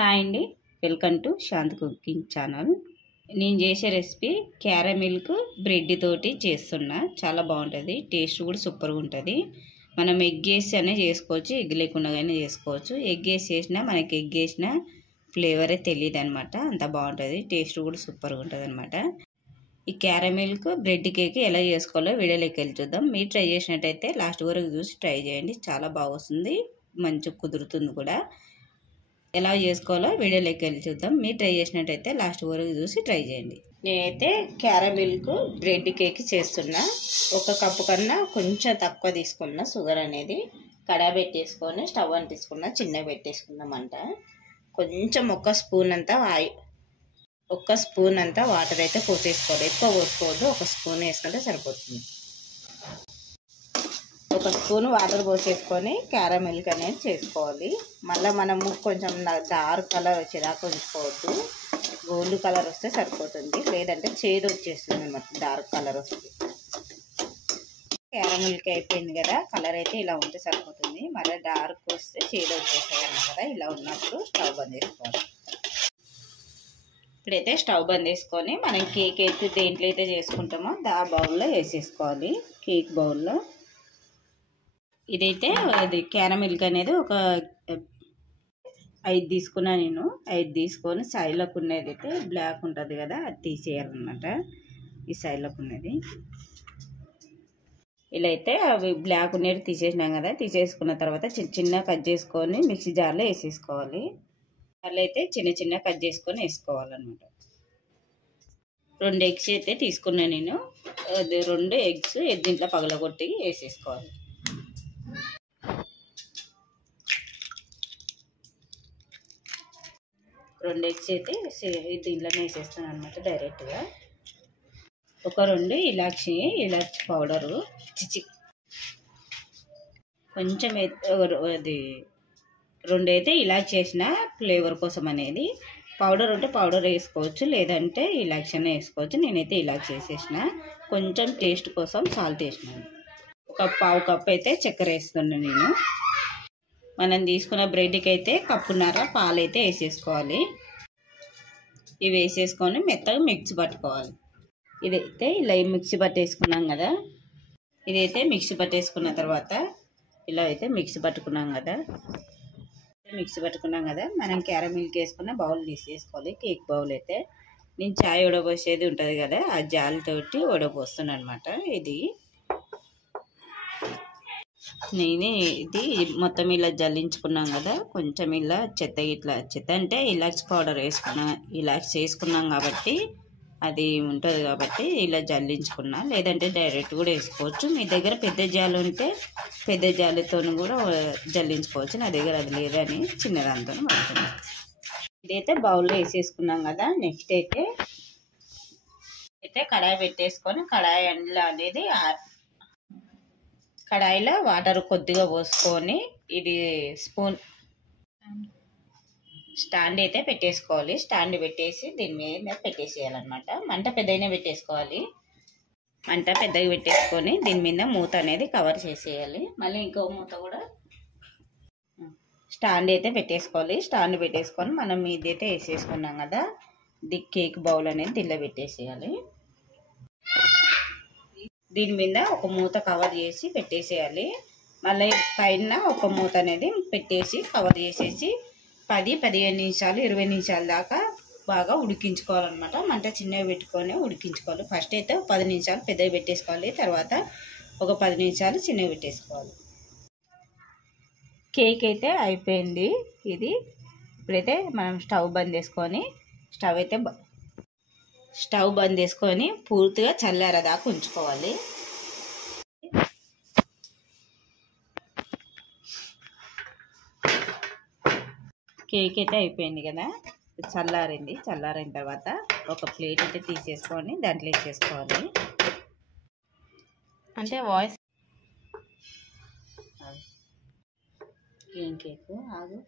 Hi అండి, welcome to Shanti cooking channel. నేను చేసే రెసిపీ క్యారమిల్క్ బ్రెడ్ తోటి చేస్తున్నా. చాలా బాగుంటుంది, టేస్ట్ కూడా సూపర్గా ఉంటుంది. మనం ఎగ్ వేసి అనే చేసుకోవచ్చు, ఎగ్ లేకుండా కానీ చేసుకోవచ్చు. ఎగ్ వేసి చేసినా మనకి ఎగ్ వేసిన ఫ్లేవరే తెలియదు అనమాట, అంత బాగుంటుంది. టేస్ట్ కూడా సూపర్గా ఉంటుంది అనమాట. ఈ క్యారమిల్క్ బ్రెడ్ కేక్ ఎలా చేసుకోవాలో వీడియోలోకి వెళ్ళి చూద్దాం. మీరు ట్రై చేసినట్టయితే లాస్ట్ వరకు చూసి ట్రై చేయండి, చాలా బాగా వస్తుంది, మంచిగా కుదురుతుంది కూడా. ఎలా చేసుకోవాలో వీడియోలోకి వెళ్ళి చూద్దాం. మీరు ట్రై చేసినట్టయితే లాస్ట్ వరకు చూసి ట్రై చేయండి. నేనైతే క్యారమిల్క్ బ్రెడ్ కేక్ చేస్తున్నా. ఒక కప్పు కన్నా కొంచెం తక్కువ తీసుకున్నా షుగర్ అనేది. కడాయి పెట్టేసుకొని స్టవ్ అంటించుకున్నా, చిన్నగా పెట్టేసుకున్నామంట. కొంచెం ఒక స్పూన్ అంతా వాటర్ అయితే పోసేసుకోవాలి. ఎక్కువ పోసుకోవద్దు, ఒక స్పూన్ వేసుకుంటే సరిపోతుంది. ఒక స్పూన్ వాటర్ పోసేసుకొని క్యారమిల్క్ అనేది చేసుకోవాలి. మళ్ళీ మనము కొంచెం డార్క్ కలర్ వచ్చేదాకా ఉంచుకోవద్దు, గోల్డ్ కలర్ వస్తే సరిపోతుంది, లేదంటే చేదు వచ్చేస్తుంది అన్నమాట డార్క్ కలర్ వస్తుంది. క్యారమిల్క్ అయిపోయింది కదా, కలర్ అయితే ఇలా ఉంటే సరిపోతుంది. మళ్ళీ డార్క్ వస్తే చేదు వచ్చేస్తాయి కదా. ఇలా ఉన్నప్పుడు స్టవ్ బంద్ చేసుకోవాలి. ఇప్పుడైతే స్టవ్ బంద్ చేసుకొని మనం కేక్ అయితే దేంట్లో అయితే చేసుకుంటామో ఆ బౌల్లో వేసేసుకోవాలి. కేక్ బౌల్లో ఇదైతే అది క్యారమిల్క్ అనేది ఒక 5 తీసుకున్నా నేను. 5 తీసుకొని సైడ్లోకి ఉన్నది అయితే బ్లాక్ ఉంటుంది కదా, అది తీసేయాలన్నమాట. ఈ సైడ్లోకి ఉన్నది ఇలా అయితే అవి బ్లాక్ ఉన్నది తీసేసినాం కదా. తీసేసుకున్న తర్వాత చిన్న కట్ చేసుకొని మిక్సీ జార్లో వేసేసుకోవాలి. అలా అయితే చిన్న కట్ చేసుకొని వేసుకోవాలన్నమాట. 2 ఎగ్స్ అయితే తీసుకున్నా నేను. 2 ఎగ్స్ దీంట్లో పగలగొట్టి వేసేసుకోవాలి. 2 ఎగ్స్ అయితే దీంట్లోనే వేసేస్తాను అనమాట డైరెక్ట్గా. ఒక 2 ఇలాచి పౌడరు, కొంచెం అది 2 అయితే ఇలాచి వేసిన ఫ్లేవర్ కోసం అనేది. పౌడర్ ఉంటే పౌడర్ వేసుకోవచ్చు, లేదంటే ఇలాచి అనే వేసుకోవచ్చు. నేనైతే ఇలాచి వేసేసిన. కొంచెం టేస్ట్ కోసం సాల్ట్ వేసినాను. ఒక పావు కప్ అయితే చక్కెర వేస్తున్నాను నేను. మనం తీసుకున్న బ్రెడ్కి అయితే కప్పున్నర పాలు అయితే వేసేసుకోవాలి. ఇవి వేసేసుకొని మెత్తగా మిక్సీ పట్టుకోవాలి. ఇదైతే ఇలా మిక్సీ పట్టేసుకున్నాం కదా. ఇదైతే మిక్సీ పట్టేసుకున్న తర్వాత ఇలా అయితే మిక్సీ పట్టుకున్నాం కదా. మనం క్యారమిల్క్ వేసుకున్న బౌల్ తీసేసుకోవాలి. కేక్ బౌల్ అయితే నేను చాయ్ వడపోసేది ఉంటుంది కదా, ఆ జాలితోటి వడపోస్తున్నాను అనమాట. ఇది మొత్తం ఇలా జల్లించుకున్నాం కదా. కొంచెం ఇలా చెత్త అంటే ఇలాచి పౌడర్ ఇలాచి వేసుకున్నాం కాబట్టి అది ఉంటుంది కాబట్టి ఇలా జల్లించుకున్నా, లేదంటే డైరెక్ట్ కూడా వేసుకోవచ్చు. మీ దగ్గర పెద్ద జాలి ఉంటే పెద్ద జాలితో కూడా జల్లించుకోవచ్చు. నా దగ్గర అది లేదని చిన్నదాంతో పడుతున్నాను. ఇదైతే బౌల్లో వేసేసుకున్నాం కదా. నెక్స్ట్ అయితే కడాయి పెట్టేసుకొని కడాయిలో వాటర్ కొద్దిగా పోసుకొని ఇది స్టాండ్ అయితే పెట్టేసుకోవాలి. స్టాండ్ పెట్టేసి దీని మీద పెట్టేసేయాలన్నమాట. మంట పెద్దగానే పెట్టేసుకోవాలి. మంట పెద్దగా పెట్టేసుకొని దీని మీద మూత అనేది కవర్ చేసేయాలి. మళ్ళీ ఇంకో మూత కూడా స్టాండ్ అయితే పెట్టేసుకోవాలి. స్టాండ్ పెట్టేసుకొని మనం ఇదైతే వేసేసుకున్నాం కదా, కేక్ బౌల్ అనేది దీనిలో పెట్టేసేయాలి. దీని మీద ఒక మూత కవర్ చేసి పెట్టేసేయాలి. మళ్ళీ పైన ఒక మూత అనేది పెట్టేసి కవర్ చేసేసి 10-15 నిమిషాలు 20 నిమిషాల దాకా బాగా ఉడికించుకోవాలన్నమాట. మంట చిన్నగా పెట్టుకొని ఉడికించుకోవాలి. ఫస్ట్ అయితే 10 నిమిషాలు పెద్దగా పెట్టేసుకోవాలి, తర్వాత ఒక 10 నిమిషాలు చిన్నగా పెట్టేసుకోవాలి. కేక్ అయితే అయిపోయింది. ఇప్పుడైతే మనం స్టవ్ బంద్ చేసుకొని పూర్తిగా చల్లారేదాకా ఉంచుకోవాలి. కేక్ అయితే అయిపోయింది కదా, చల్లారిన తర్వాత ఒక ప్లేట్ అయితే తీసేసుకొని దాంట్లో వేసేసుకోవాలి. అంటే వాయిస్ ఏం కేక్ ఆగు.